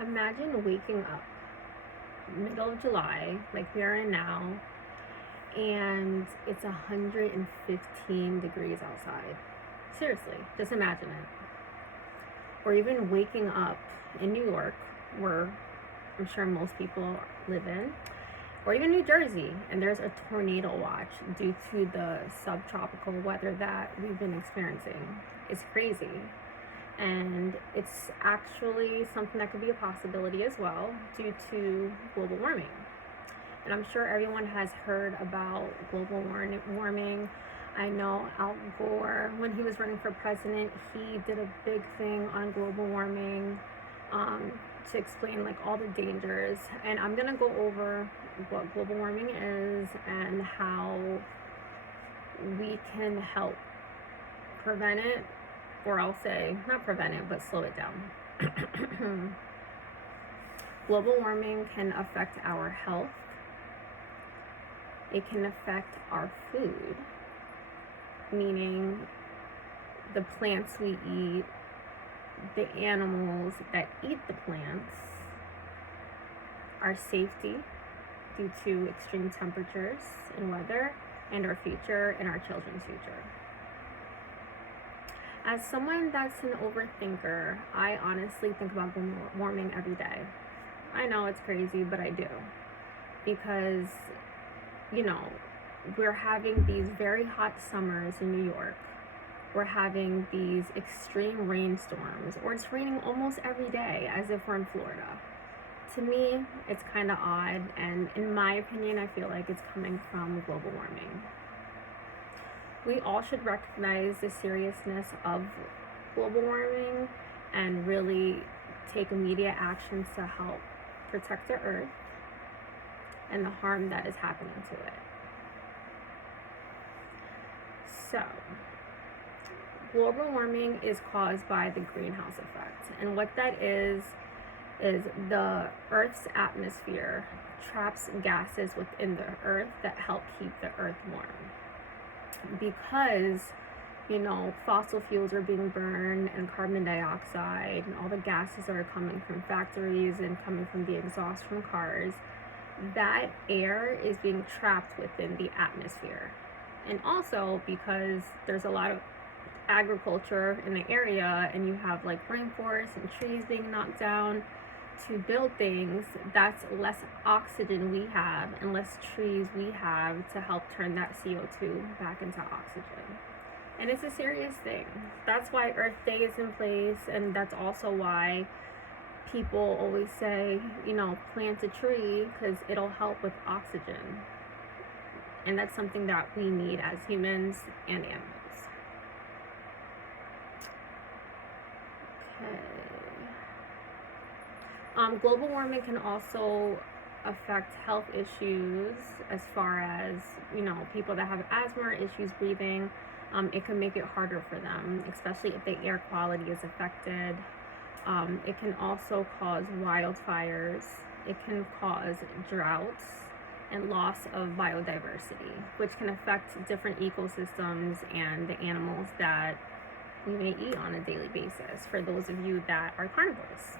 Imagine waking up middle of July, like we are in now, and it's 115 degrees outside. Seriously, just imagine it. Or even waking up in New York, where I'm sure most people live in, or even New Jersey, and there's a tornado watch due to the subtropical weather that we've been experiencing. It's crazy. And it's actually something that could be a possibility as well due to global warming. And I'm sure everyone has heard about global warming. I know Al Gore, when he was running for president, he did a big thing on global warming to explain like all the dangers. And I'm gonna go over what global warming is and how we can help prevent it, or I'll say not prevent it, but slow it down. Global warming can affect our health. It can affect our food, meaning the plants we eat, the animals that eat the plants, our safety due to extreme temperatures and weather, and our future and our children's future. As someone that's an overthinker, I honestly think about global warming every day. I know it's crazy, but I do. Because, we're having these very hot summers in New York. We're having these extreme rainstorms, or it's raining almost every day as if we're in Florida. To me, it's kind of odd, and in my opinion, I feel like it's coming from global warming. We all should recognize the seriousness of global warming and really take immediate actions to help protect the earth and the harm that is happening to it. So, global warming is caused by the greenhouse effect. And what that is the Earth's atmosphere traps gases within the earth that help keep the earth warm. Because fossil fuels are being burned and carbon dioxide and all the gases are coming from factories and coming from the exhaust from cars, that air is being trapped within the atmosphere. And also because there's a lot of agriculture in the area and you have like rainforests and trees being knocked down to build things, that's less oxygen we have and less trees we have to help turn that CO2 back into oxygen. And it's a serious thing. That's why Earth Day is in place, and that's also why people always say, plant a tree because it'll help with oxygen. And that's something that we need as humans and animals. Okay. Global warming can also affect health issues as far as, people that have asthma or issues breathing. It can make it harder for them, especially if the air quality is affected. It can also cause wildfires. It can cause droughts and loss of biodiversity, which can affect different ecosystems and the animals that we may eat on a daily basis, for those of you that are carnivores.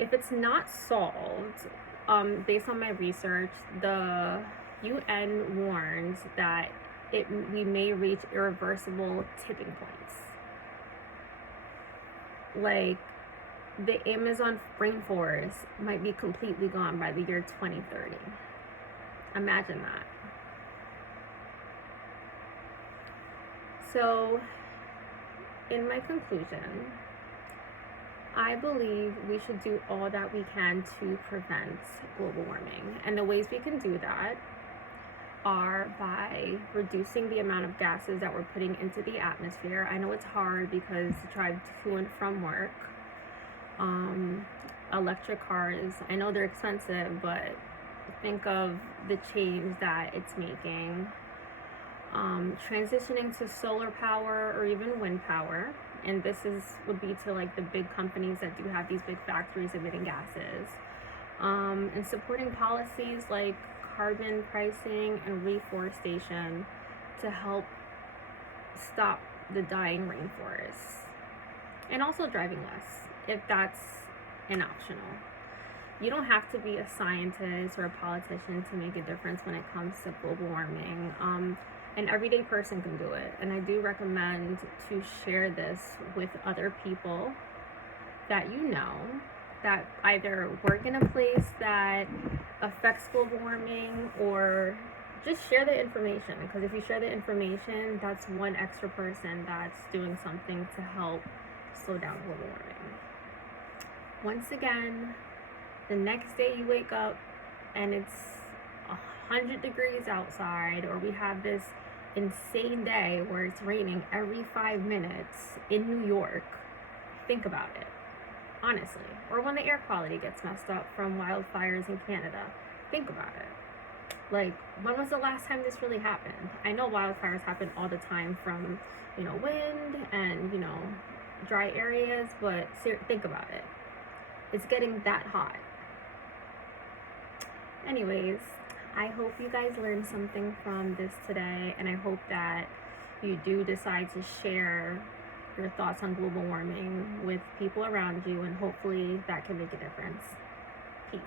If it's not solved, based on my research, the UN warns that we may reach irreversible tipping points. Like, the Amazon rainforest might be completely gone by the year 2030. Imagine that. So, in my conclusion, I believe we should do all that we can to prevent global warming. And the ways we can do that are by reducing the amount of gases that we're putting into the atmosphere. I know it's hard because to drive to and from work. Electric cars, I know they're expensive, but think of the change that it's making. Transitioning to solar power or even wind power, and this would be to like the big companies that do have these big factories emitting gases, and supporting policies like carbon pricing and reforestation to help stop the dying rainforests. And also driving less, if that's an optional. You don't have to be a scientist or a politician to make a difference when it comes to global warming. An everyday person can do it. And I do recommend to share this with other people that you know that either work in a place that affects global warming, or just share the information. Because if you share the information, that's one extra person that's doing something to help slow down global warming. Once again, the next day you wake up and it's 100 degrees outside, or we have this insane day where it's raining every 5 minutes in New York, think about it, honestly. Or when the air quality gets messed up from wildfires in Canada, think about it. Like, when was the last time this really happened? I know wildfires happen all the time from, wind and, dry areas, but think about it. It's getting that hot. Anyways, I hope you guys learned something from this today, and I hope that you do decide to share your thoughts on global warming with people around you, and hopefully that can make a difference. Peace.